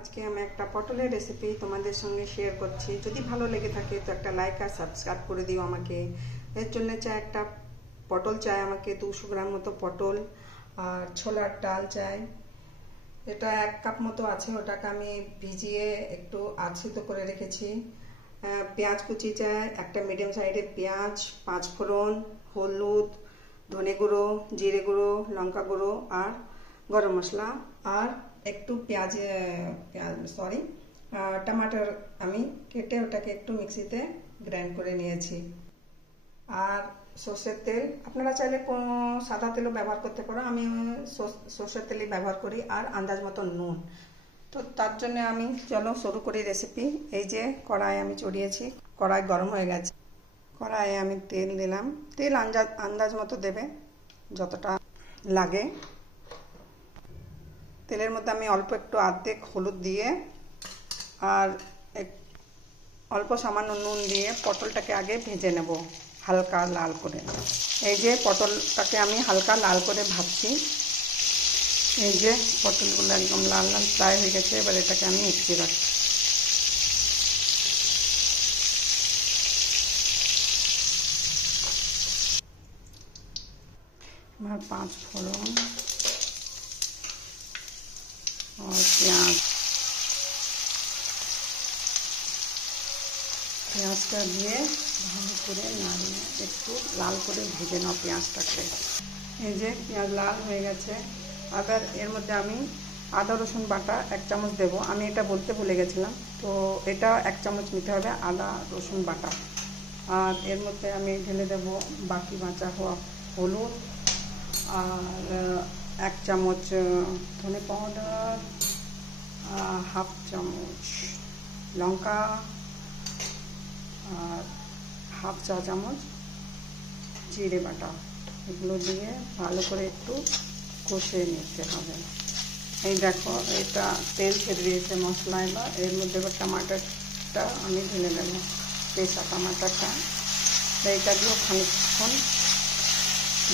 আজকে আমি একটা পটলের রেসিপি তোমাদের সঙ্গে শেয়ার করছি। যদি ভালো লেগে থাকে তো একটা লাইক আর সাবস্ক্রাইব করে দিও আমাকে। এর জন্য চাই একটা পটল চাই আমাকে 200 গ্রাম মতো পটল, আর ছোলার ডাল চাই। এটা 1 কাপ মতো আছে, ওটাকে আমি ভিজিয়ে একটু আধসিদ্ধ করে রেখেছি। পেঁয়াজ কুচি চাই, একটা মিডিয়াম সাইজের পেঁয়াজ, 5 ফোড়ন, হলুদ, ধনে গুঁড়ো, জিরে গুঁড়ো, লঙ্কা গুঁড়ো আর গরম মশলা, আর একটু টমাটার আমি কেটে ওটাকে একটু মিক্সিতে গ্রাইন্ড করে নিয়েছি। আর সর্ষের তেল, আপনারা চাইলে কোনো সাদা তেলও ব্যবহার করতে পারো, আমি সর্ষের তেলই ব্যবহার করি। আর আন্দাজ মতো নুন। তো তার জন্য আমি চলো শুরু করি রেসিপি। এই যে কড়াই আমি চড়িয়েছি, কড়াই গরম হয়ে গেছে। কড়াইয়ে আমি তেল দিলাম। তেল আন্দাজ মতো দেবে, যতটা লাগে। তেলের মধ্যে আমি অল্প একটু অর্ধেক হলুদ দিয়ে আর অল্প সামান্য নুন দিয়ে পটলটাকে আগে ভেজে নেব হালকা লাল করে। এই যে পটলটাকে আমি হালকা লাল করে ভাজছি। এই যে পটলগুলো একদম লাল লাল প্রায় হয়ে গেছে। এবার এটাকে আমি উঠিয়ে রাখছি। আমার 5 ফোড়ন और পেঁয়াজটা দিয়ে ভালো করে নাড়িয়ে একটু লাল করে ভেজে নাও পেঁয়াজটাকে। এই যে পেঁয়াজ লাল হয়ে গেছে। আবার এর মধ্যে আমি আদা রসুন বাটা 1 চামচ দেবো। আমি এটা বলতে ভুলে গেছিলাম, তো এটা 1 চামচ নিতে হবে আদা রসুন বাটা। আর এর মধ্যে আমি ঢেলে দেবো বাকি বাঁচা হওয়া হলুদ, আর 1 চামচ ধনে পাউডার, হাফ চামচ লঙ্কা, আর হাফ চা চামচ জিরে বাটা। এগুলো দিয়ে ভালো করে একটু কষিয়ে নিতে হবে। এই দেখো, এটা তেল ছেড়ে দিয়েছে মশলা। এবার এর মধ্যে টমাটারটা আমি ঢেলে দেবো, পেঁচা টমাটারটা। এইটা দিয়েও খানিকক্ষণ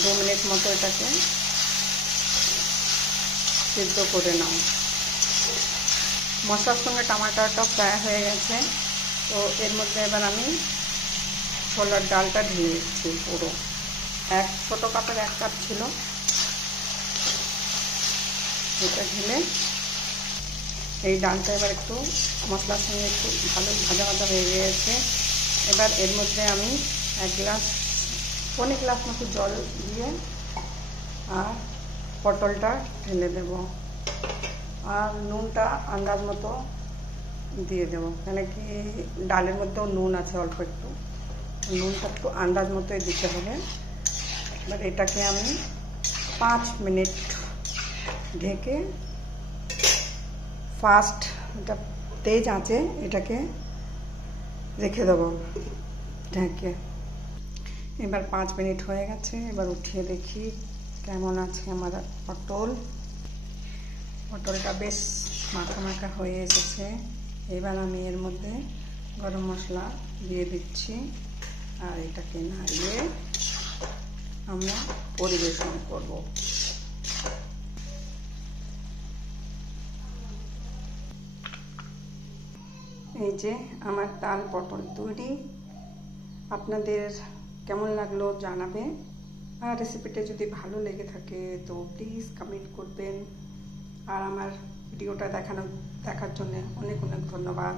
2 মিনিট মতো এটাকে সিদ্ধ করে নাও। মশলার সঙ্গে টমাটারটা ফ্রাই হয়ে গেছে। তো এর মধ্যে এবার আমি ছোলার ডালটা ঢেলে দিচ্ছি পুরো। ছোটো কাপের 1 কাপ ছিল, এটা ঢেলে এই ডালটা এবার একটু মশলার সঙ্গে একটু ভালো ভাজা ভাজা হয়ে গিয়েছে। এবার এর মধ্যে আমি 1 গ্লাস মতো জল দিয়ে আর পটলটা ঢেলে দেব। আর নুনটা আন্দাজ মতো দিয়ে দেবো, কেন কি ডালের মধ্যেও নুন আছে অল্প একটু। নুনটা একটু আন্দাজ মতোই দিতে হবে। এবার এটাকে আমি 5 মিনিট ঢেকে এটা তেজ আঁচে এটাকে রেখে দেবো ঢেকে। এবার 5 মিনিট হয়ে গেছে। এবার উঠিয়ে দেখি কেমন আছে আমার পটলটা বেশ মাখা মাখা হয়ে এসেছে। এবার আমি এর মধ্যে গরম মশলা দিয়ে দিচ্ছি, আর এটাকে নাড়িয়ে আমরা পরিবেশন করব। এই যে আমার ডাল পটল তৈরি। আপনাদের কেমন লাগলো জানাবে। আর রেসিপিটা যদি ভালো লেগে থাকে তো প্লিজ কমেন্ট করবেন। আর আমার ভিডিওটা দেখার জন্য অনেক অনেক ধন্যবাদ।